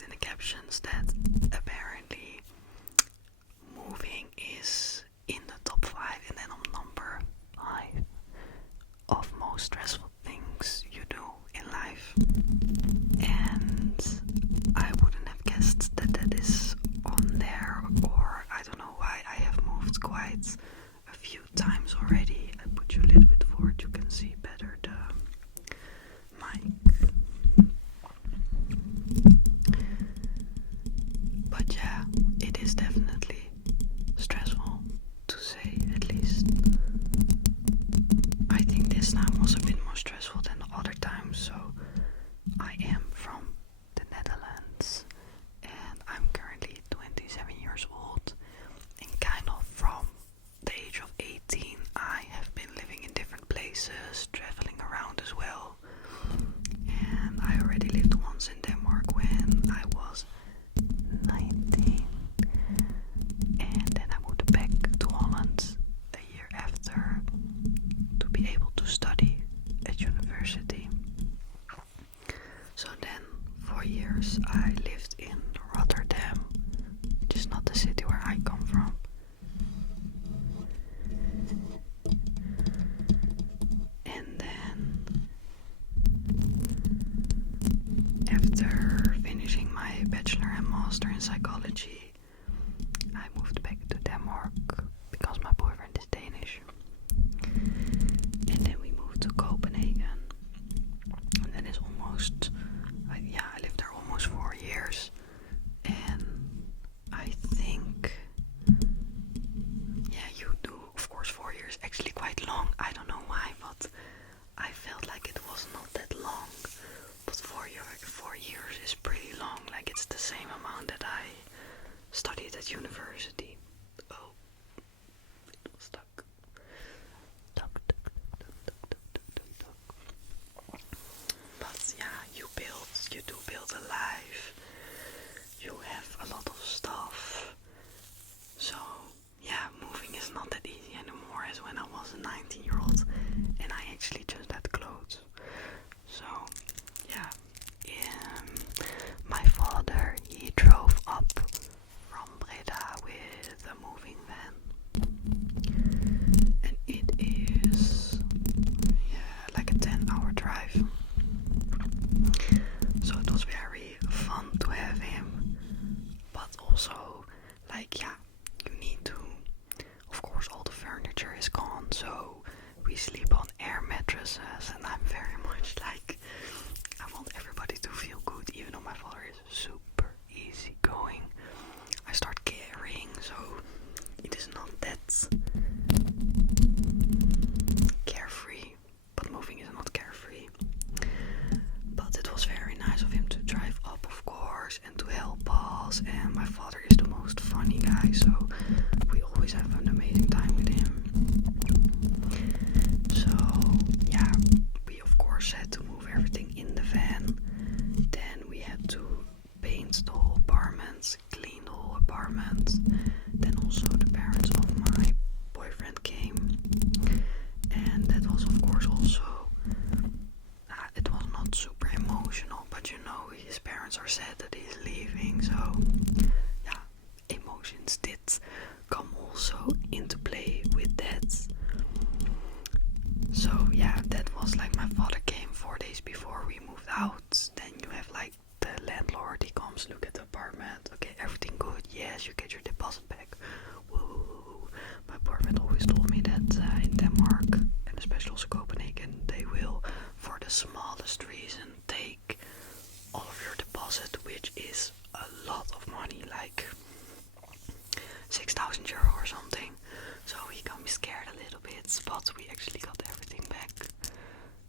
wrote in the captions that apparently moving is in the top 5 and then on number 5 of most stressful things you do in life. And I wouldn't have guessed that that is on there, or I don't know why. I have moved quite a few times already. I put you a little bit forward, you can see better the mic. But yeah, it is definitely stressful, to say at least. I think this time was a bit more stressful than the other times. So I am from the Netherlands and I'm currently 27 years old, and kind of from the age of 18 I have been living in different places, traveling around as well. And I already lived once in Denmark when I was 19, and then I moved back to Holland a year after to be able to study at university. So then 4 years I lived in Rotterdam, which is not the city where I come from. And then after finishing my bachelor and master in psychology, I moved back to Denmark because my boyfriend is Danish. And then we moved to Copenhagen. And that is almost, I lived there almost 4 years. And I think, you do, of course, 4 years, actually quite long. I don't know why, but I felt like it was not that long. But 4 years is pretty long. Like, it's the same amount that I studied at university. Oh, it was stuck. But yeah, you do build a life. You have a lot of stuff. So yeah, moving is not that easy anymore as when I was a 19-year-old and I actually just had clothes. So yeah, my father, he drove up from Breda with a moving van, and it is like a 10-hour drive. So it was very fun to have him, but also you need to, of course, all the furniture is gone, so we sleep on air mattresses, and I'm very much like, I want everybody to feel good, even though my father is super easy going. I start caring, so it is not that carefree, but moving is not carefree. But it was very nice of him to drive up, of course, and to help us, and my father is the most funny guy, so we always have an amazing time with him. So yeah, we of course had to move everything in the van. Then we had to paint the whole apartment, clean the whole apartment. Then also the parents of my boyfriend came, and that was of course also, it was not super emotional, but his parents are sad that he's leaving, so yeah, emotions did come also into play with that. So yeah, that was like, my father came 4 days before we moved out. Then you have like the landlord, he comes, look at the apartment, okay, everything good, yes, you get your deposit back. Woo. My boyfriend always told me that in Denmark, and especially also Copenhagen, they will, for the smallest reason, take all of your deposit, which is a lot of money, like 6,000 euro or something. So he got me scared a little bit, but we actually got everything back.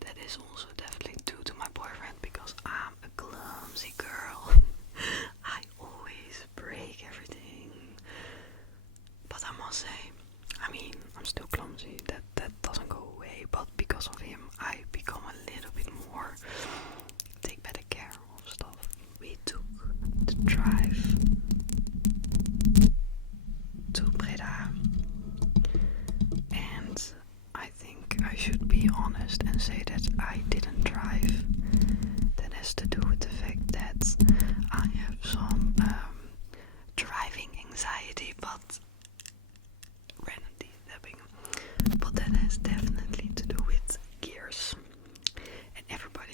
That is also definitely due to my boyfriend, because I'm a clumsy girl. I always break everything. But I must say, I'm still clumsy, that doesn't go away, but because of him I become a little bit more, take better care of stuff. We took the drive to Breda, and I think I should be honest and say that I didn't drive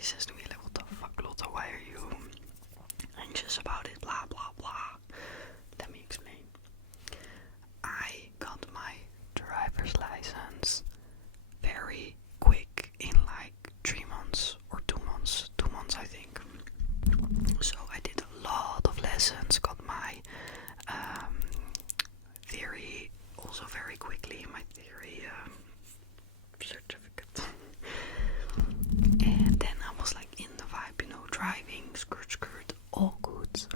says to me like, what the fuck, Lotta, why are you anxious about it, blah blah blah. Let me explain. I got my driver's license very quick, in like 3 months or 2 months, 2 months I think. So I did a lot of lessons, got my theory also very quickly, my theory certificate. And then I was like in the vibe, you know, driving, skirt, all good.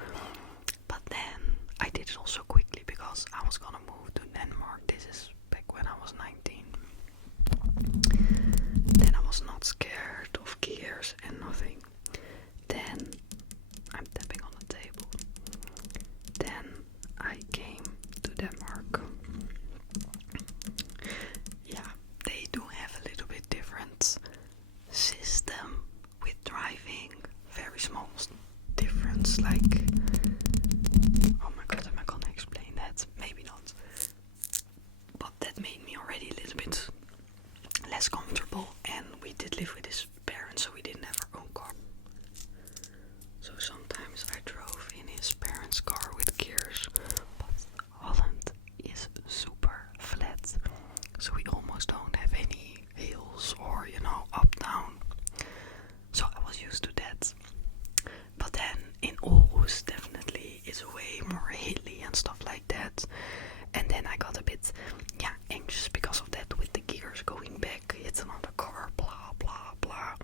But then I did it also quickly because I was gonna move to Denmark. This is back when I was 19. Then I was not scared of gears and nothing. Then I'm tapping on the table. Then I came to Denmark. Yeah, they do have a little bit different system with driving. Very small difference, like, oh my god, am I gonna explain that? Maybe not. But that made me already a little bit less comfortable, and we did live with his parents, so we didn't have our own car. So sometimes I drove in his parents' car with gears, but Holland is super flat, so we almost don't have any hills or, you know, up down. So I was used to that. But then in Aarhus definitely is way more hilly and stuff like that. And then I got a bit anxious because of that, with the gears going back, it's another car, blah blah blah.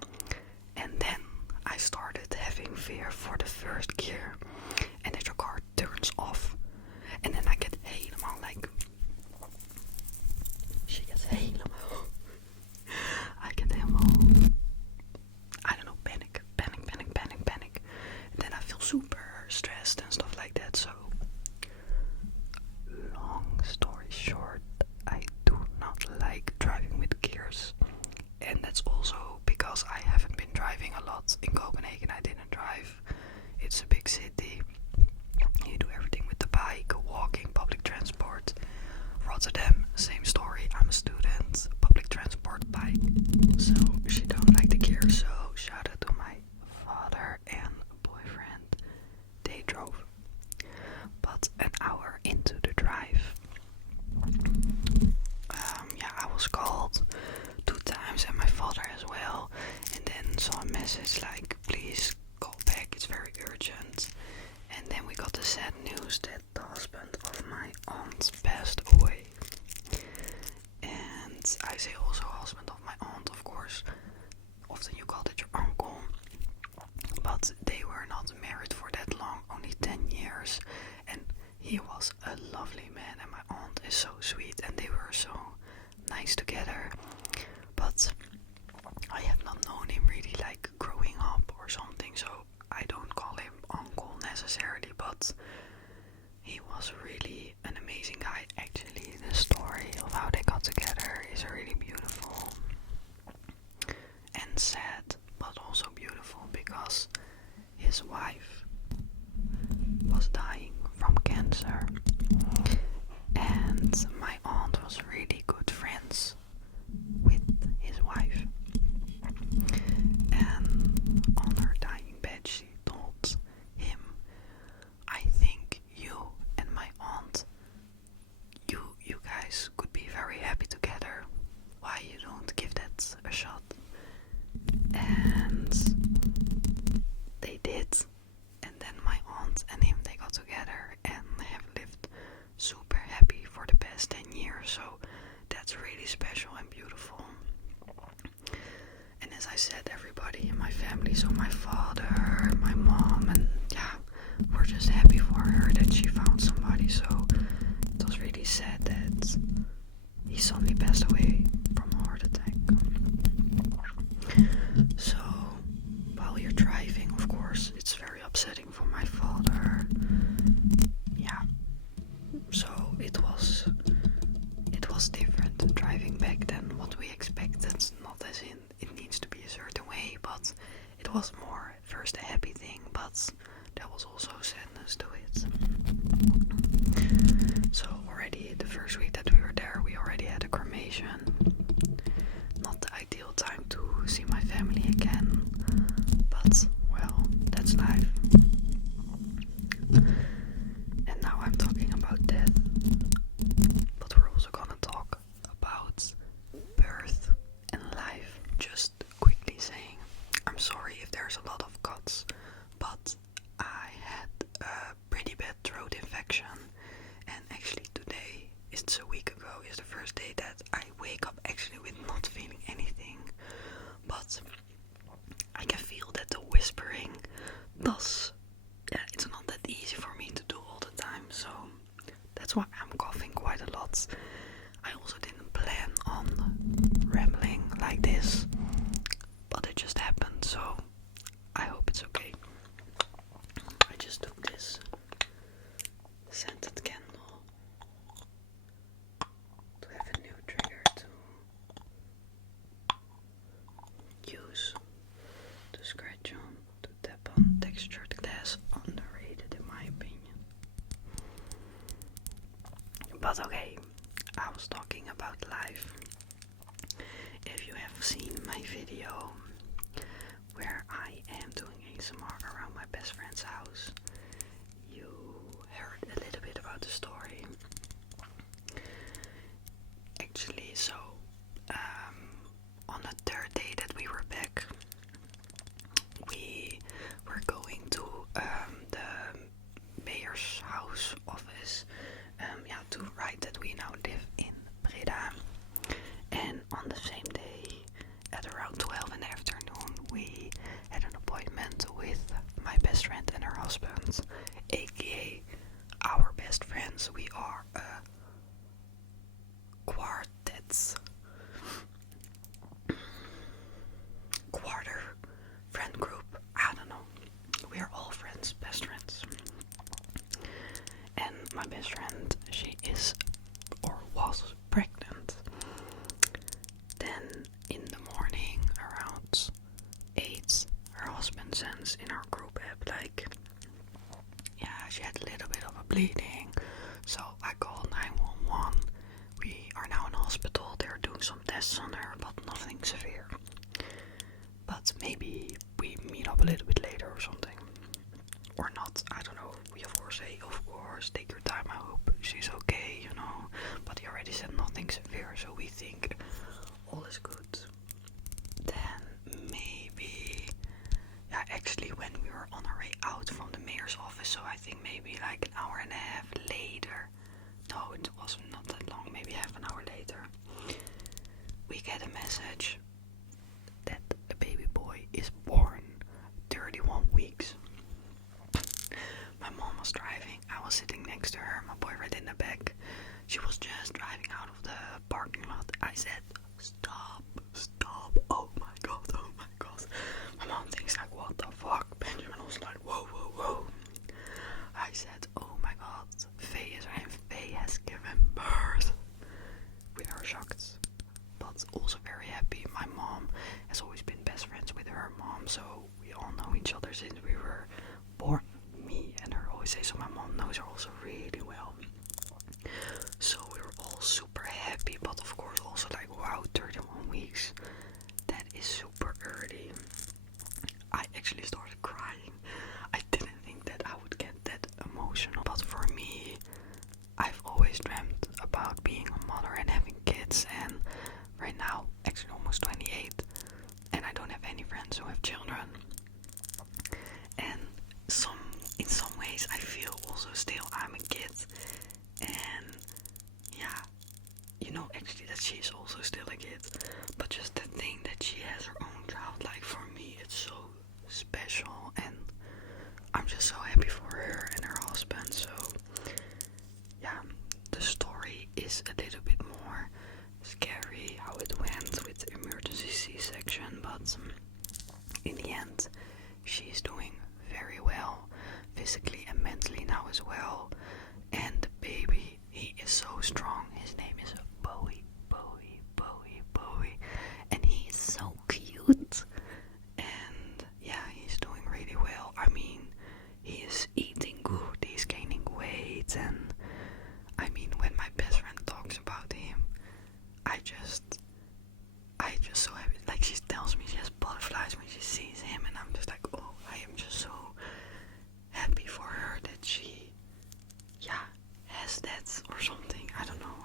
And then I started having fear for the first gear, and that your car turns off. And then I get helemaal like, she gets helemaal, I get helemaal, I don't know, panic. And then I feel super stressed and stuff like that. So long story short, I do not like driving with gears. And that's also because I haven't been driving a lot. In Copenhagen I didn't drive. It's a big city. You do everything with the bike, walking, public transport. Rotterdam, same story. I'm a student, public transport, bike. So she don't like the gears. So shout out to my father and boyfriend. They drove. But an hour into the drive, I was called 2 times, and my father as well, and then saw a message like, please call back, it's very urgent. And then we got the sad news that the husband of my aunt passed away. And I say also husband of my aunt, of course. Often you call it your uncle. But they were not married for that long, only 10 years. And he was a lovely man, and my aunt is so sweet, and they were so nice together. But I have not known him really like growing up or something, so I don't call him uncle necessarily, but he was really an amazing guy. Actually, the story of how they got together is really beautiful and sad, but also beautiful, because his wife was dying from cancer, and my aunt was really good friends with his wife. And on her dying bed she told him, I think you and my aunt, you guys could be very happy together. Why you don't give that a shot? And they did. And then my aunt and him, they got together and have lived super happy for the past 10 years. So that's really special and beautiful. And as I said, everybody in my family, so my father, my mom, and we're just happy for her that she found somebody. So it was really sad that he suddenly passed away from a heart attack. So while you're driving, of course, it's very upsetting for my father. So it was different driving back than what we expected. Not as in it needs to be a certain way, but it was more first a happy thing, but there was also sadness to it. So already the first week that we were there, we already had a cremation. Not the ideal time to see my family again, there's a lot of cuts, but I had a pretty bad throat infection, and actually today, it's a week ago, is the first day that I wake up actually with not feeling anything, but I can feel that the whispering does, it's not that easy for me to do all the time, so that's why I'm coughing quite a lot. I also didn't plan on rambling like this, but it just happened, so I hope it's okay. I just took this scented candle to have a new trigger to use, to scratch on, to tap on. Textured glass, underrated in my opinion. But okay, I was talking about life. If you have seen my video where I am doing ASMR around my best friend's house, you heard a little bit about the story. Actually, so on the third day that we were back, we were going to the mayor's house office, to write that we now live in Breda. And on the same day, at around 12 in the afternoon, we had an appointment with my best friend and her husband, aka our best friends. We are a quarter friend group. I don't know. We are all friends, best friends. And my best friend, she is or was pregnant. Then in the morning around 8, her husband sends in our group app like, she had a little bit of a bleeding, so I called 911. We are now in hospital. They're doing some tests on her, but nothing severe. But maybe we meet up a little bit later or something, or not, I don't know. We of course say, of course, take your time, I hope she's okay, but he already said nothing severe, so we think all is good. Then maybe, actually when we were on our way out from the mayor's office, so I think maybe like an hour and a half later, no, it was not that long, maybe half an hour later, we get a message that a baby boy is born, 31 weeks. My mom was driving, I was sitting next to her, my boyfriend in the back. She was just driving out of the parking lot. I said, stop, oh my god. My mom thinks like, what the fuck? Benjamin was like, whoa. I said, oh my god, Faye is her name. Faye has given birth. We were shocked, but also very happy. My mom has always been best friends with her mom, so we all know each other since we were born. Me and her always say, so my mom knows her also really well. So we were all super happy, but of course also like, wow, 31 weeks. That is super early. I actually started crying. I didn't think that I would get that emotional, but for me, I've always dreamt about being a mother and having kids, and right now, actually almost 28, and I don't have any friends who have children. And in some ways I feel also still I'm a kid, and actually that she's also still a kid, but just the thing that she has her own child, like for me it's so special, and I'm just so happy for her and her husband. So the story is a little bit more scary how it went with the emergency C-section, but in the end she's doing very well, physically and mentally now as well, and the baby, he is so strong. His name is Bowie, and he is so cute, and he's doing really well. I mean, he is eating good, he's gaining weight, and I mean, when my best friend talks about him, I just so happy. Like, she tells me she has butterflies when she sees him, and I'm just like, oh, I am just so happy for her that she has that or something. I don't know.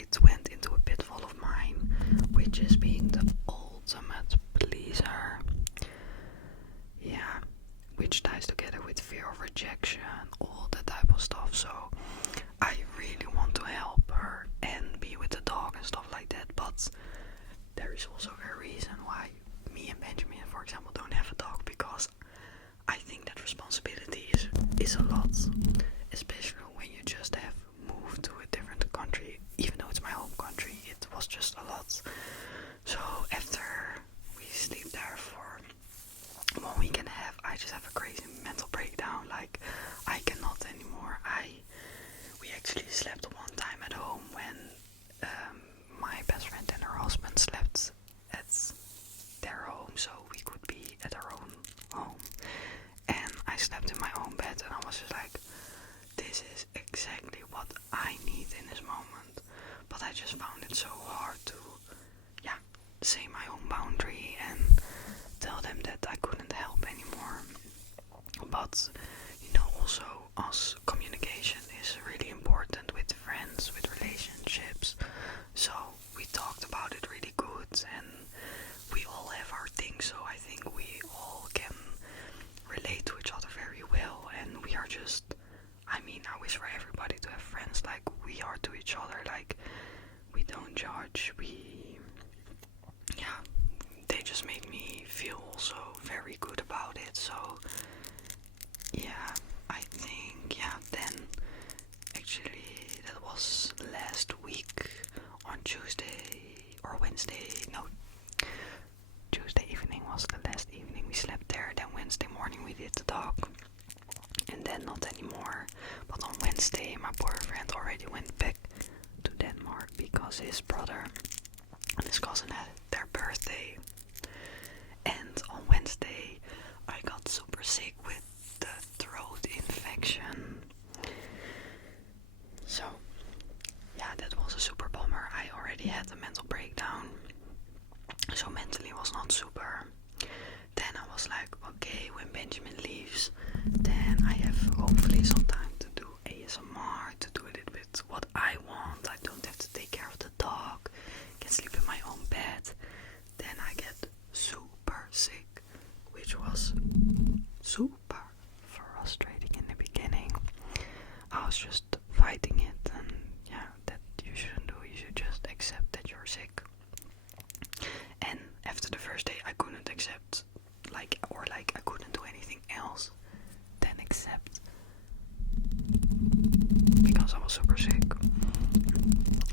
I went into a pitfall of mine, which is being the ultimate pleaser. Yeah, which ties together with fear of rejection, all that type of stuff. So I really want to help her and be with the dog and stuff like that, but there is also a reason why me and Benjamin, for example, don't have a dog, because I think that responsibility is a lot, especially when you just have moved to a different country. Even though it's my home country, it was just a lot. So after we sleep there for 1 week and a half, I just have a crazy mental breakdown. Like, I cannot anymore. We actually slept one time at home when my best friend and her husband slept at their home, so we could be at our own home. And I slept in my own bed, and I was just like, this is exactly what I need in this moment. But I just found it so hard to, say my own boundary and tell them that I couldn't help anymore. But, also us, communication is really important with friends, with relationships. So we talked about it really good, and we all have our things, so I think we all can relate to each other very well. And we are just, I wish for everybody to have friends like we are to each other. Like, we don't judge, they just made me feel also very good about it. So I think then actually that was last week on Tuesday or Wednesday, no, Tuesday evening was the last evening we slept there. Then Wednesday morning we did the dog, and then not anymore. But on Wednesday my boyfriend already went back to Denmark because his brother and his cousin had their birthday. And on Wednesday I got super sick with the throat infection. So that was a super bummer. I already had a mental breakdown, so mentally was not super. Then I was like, okay, when Benjamin leaves, then I have hopefully some time to do ASMR, to do a little bit what I want. I don't have to take care of the dog, can sleep in my own bed. Then I get super sick, which was super frustrating in the beginning. I was just fighting it, and that you shouldn't do. You should just accept that you're sick. And after the first day I couldn't accept, I couldn't do anything else than accept, because I was super sick.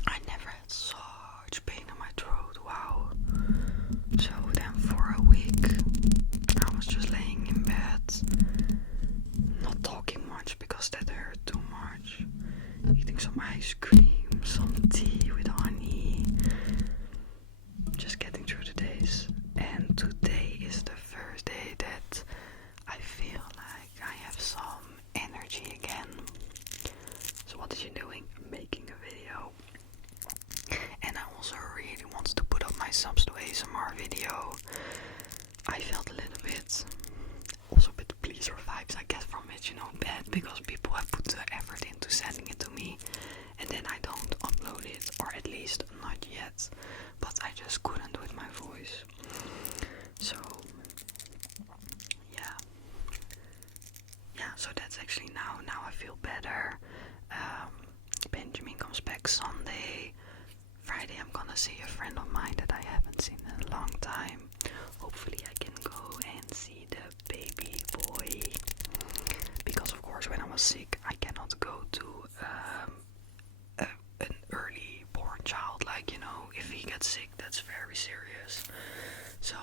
I never had such pain in my throat, wow. So then for a week I was just laying in bed, not talking much because that hurt too much, eating some ice cream, some tea with honey, just getting through the days. And today is the first day that I feel like I have some energy again. So what is you doing? Making a video. And I also really wanted to put up my subs to ASMR video. I felt a little bit, also a bit pleaser vibes I get from it, bad, because people have put the effort into sending it to me, and then I don't upload it, or at least not yet. But I just couldn't with my voice. So so that's actually now I feel better. Benjamin comes back Sunday. Friday I'm gonna see a friend of mine that I haven't seen in a long time. Hopefully I can go and see the baby boy, because of course when I was sick I cannot go to an early born child. If he gets sick, that's very serious. So